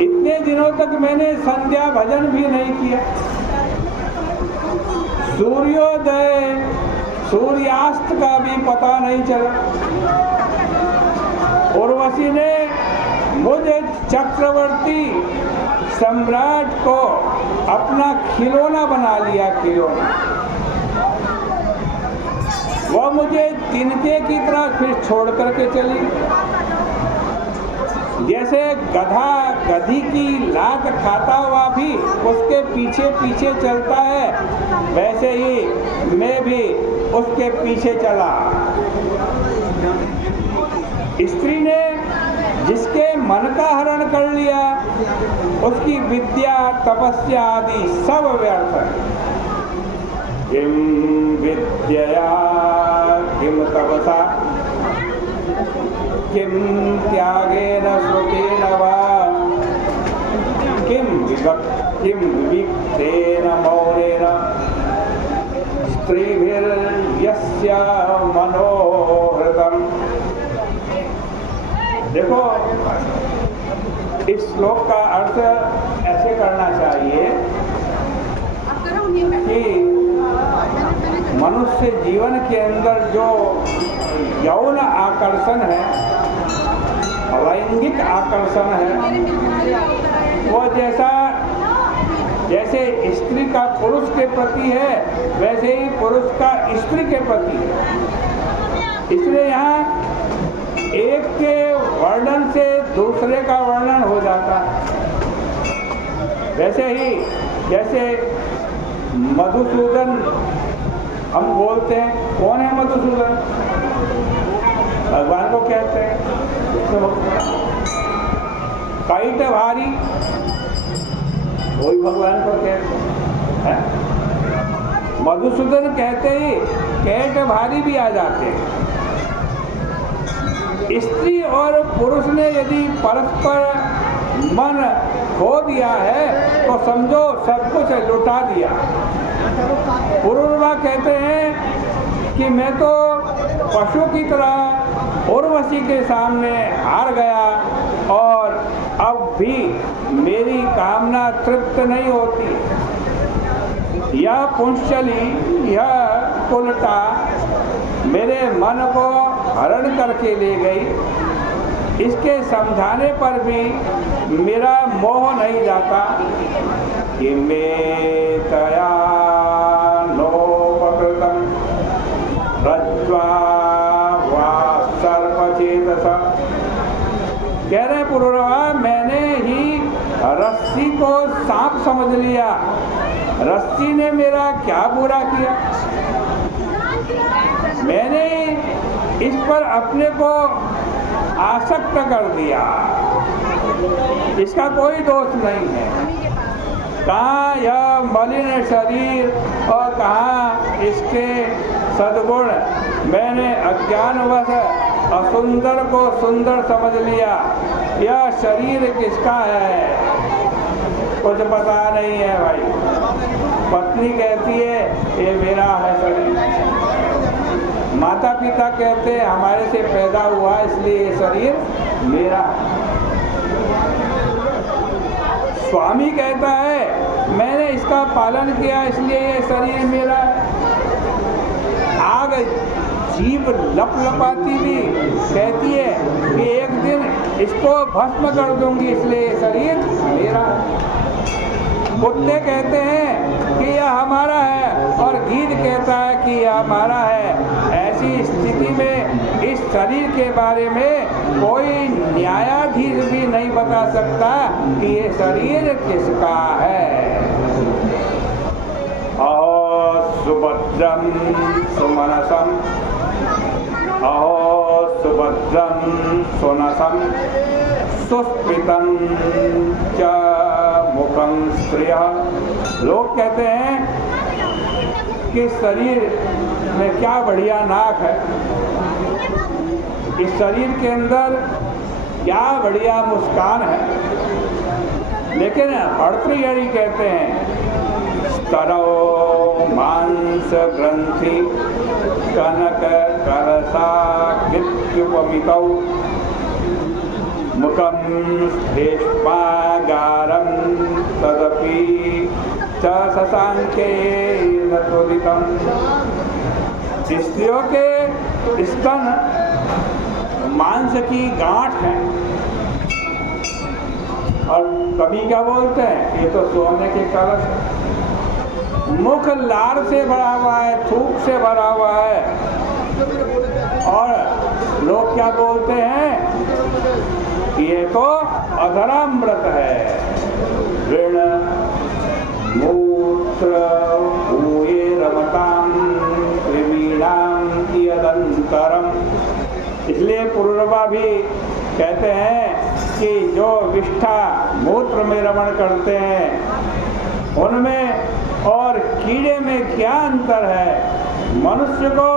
इतने दिनों तक मैंने संध्या भजन भी नहीं किया। सूर्योदय सूर्यास्त का भी पता नहीं चला। उर्वशी ने मुझे चक्रवर्ती सम्राट को अपना खिलौना बना लिया, खिलौना। वह मुझे तिनके की तरह फिर छोड़ करके चली। जैसे गधा गधी की लात खाता हुआ भी उसके पीछे पीछे चलता है, वैसे ही मैं भी उसके पीछे चला। स्त्री ने जिसके मन का हरण कर लिया, उसकी विद्या तपस्या आदि सब व्यर्थ है। किम विद्यया किम तपसा किम त्यागेन श्रुतेन वा किम विविक्तेन मौनेन स्त्रीभिर्यस्य मनोहृतम्। देखो, इस श्लोक का अर्थ ऐसे करना चाहिए कि मनुष्य जीवन के अंदर जो यौन आकर्षण है, लैंगिक आकर्षण है, वो जैसे स्त्री का पुरुष के प्रति है, वैसे ही पुरुष का स्त्री के प्रति है। इसलिए यहाँ एक के वर्णन से दूसरे का वर्णन हो जाता है। वैसे ही जैसे मधुसूदन हम बोलते हैं, कौन है मधुसूदन? भगवान को कहते हैं। कैट भारी, वही भगवान को कहते हैं। मधुसूदन कहते ही कैट भारी भी आ जाते हैं। स्त्री और पुरुष ने यदि परस्पर मन खो दिया है तो समझो सब कुछ लुटा दिया। पुरुषवा कहते हैं कि मैं तो पशु की तरह उर्वशी के सामने हार गया और अब भी मेरी कामना तृप्त नहीं होती। यह पुंशली, यह कुलटा मेरे मन को हरण करके ले गई। इसके समझाने पर भी मेरा मोह नहीं जाता कि मैं तया नोपकृतम रज्ज्वा वा सर्पचेतसा। कह रहे पुरुरवा, मैंने ही रस्सी को सांप समझ लिया। रस्सी ने मेरा क्या बुरा किया? मैंने इस पर अपने को आसक्त कर दिया। इसका कोई दोष नहीं है। कहाँ यह मलिन शरीर और कहाँ इसके सद्गुण। मैंने अज्ञानवश असुंदर को सुंदर समझ लिया। यह शरीर किसका है कुछ पता नहीं है भाई। पत्नी कहती है ये मेरा है शरीर। माता पिता कहते हैं हमारे से पैदा हुआ इसलिए ये शरीर मेरा। स्वामी कहता है मैंने इसका पालन किया इसलिए ये शरीर मेरा। आग जीव लपलपाती भी कहती है कि एक दिन इसको भस्म कर दूंगी इसलिए ये शरीर मेरा। कुत्ते कहते हैं कि यह हमारा है और गीध कहता है कि यह हमारा है। ऐसी स्थिति में इस शरीर के बारे में कोई न्यायाधीश भी नहीं बता सकता कि ये शरीर किसका है। अहो सुभद्रम सुमनसम, अहो सुभद्रम सुनसम सुस्मितं च मुखं स्त्रियः। लोग कहते हैं कि शरीर में क्या बढ़िया नाक है, इस शरीर के अंदर क्या बढ़िया मुस्कान है। लेकिन भर्तृहरि कहते हैं स्तरौ मांस ग्रंथि कनक करसा कृत्युपमितौ मुखम श्लेष्मा शशांके न त्वरितम। स्त्रियों के स्तन मांस की गांठ है, और कभी क्या बोलते हैं, ये तो सोने के कलश है। मुख लार से भरा हुआ है, थूक से भरा हुआ है, और लोग क्या बोलते हैं, ये तो अधरामृत है। ऋण मूत्र भूये रमताम कृमीणाम यदंतरम। इसलिए पुरुरवा भी कहते हैं कि जो विष्ठा मूत्र में रमण करते हैं उनमें और कीड़े में क्या अंतर है। मनुष्य को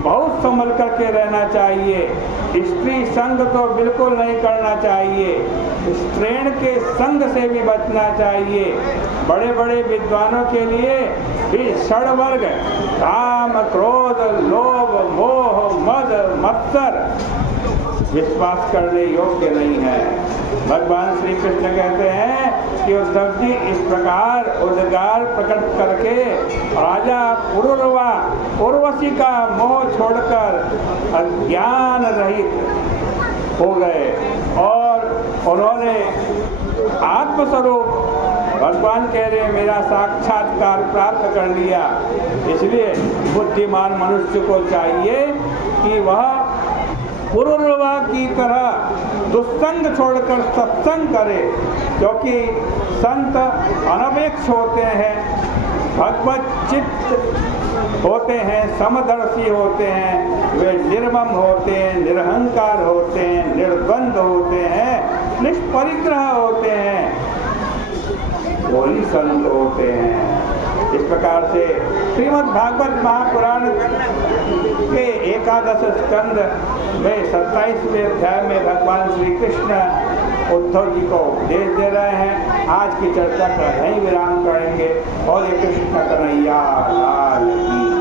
बहुत संभल करके रहना चाहिए। स्त्री संग तो बिल्कुल नहीं करना चाहिए, स्त्रीण के संग से भी बचना चाहिए। बड़े बड़े विद्वानों के लिए भी षड्वर्ग काम क्रोध लोभ मोह मद मत्सर विश्वास करने योग्य नहीं है। भगवान श्री कृष्ण कहते हैं कि उद्धव जी इस प्रकार उद्गार प्रकट करके राजा पुरुरवा उर्वशी का मोह छोड़कर अज्ञान रहित हो गए और उन्होंने आत्मस्वरूप भगवान कह रहे हैं मेरा साक्षात्कार प्राप्त कर लिया। इसलिए बुद्धिमान मनुष्य को चाहिए कि वह पुरुरवा की तरह दुस्संग छोड़कर सत्संग करे, क्योंकि संत अनपेक्ष होते हैं, भगवत चित्त होते हैं, समदर्शी होते हैं, वे निर्मम होते हैं, निरहंकार होते हैं, निर्द्वंद होते हैं, निष्परिग्रह होते हैं, वही संत होते हैं। इस प्रकार से श्रीमद् भागवत महापुराण के 11 स्कंद में 27वें अध्याय में भगवान श्री कृष्ण उद्धव जी को उपदेश दे रहे हैं। आज की चर्चा का यहीं विराम करेंगे और ये कृष्ण कन्हैया लाल की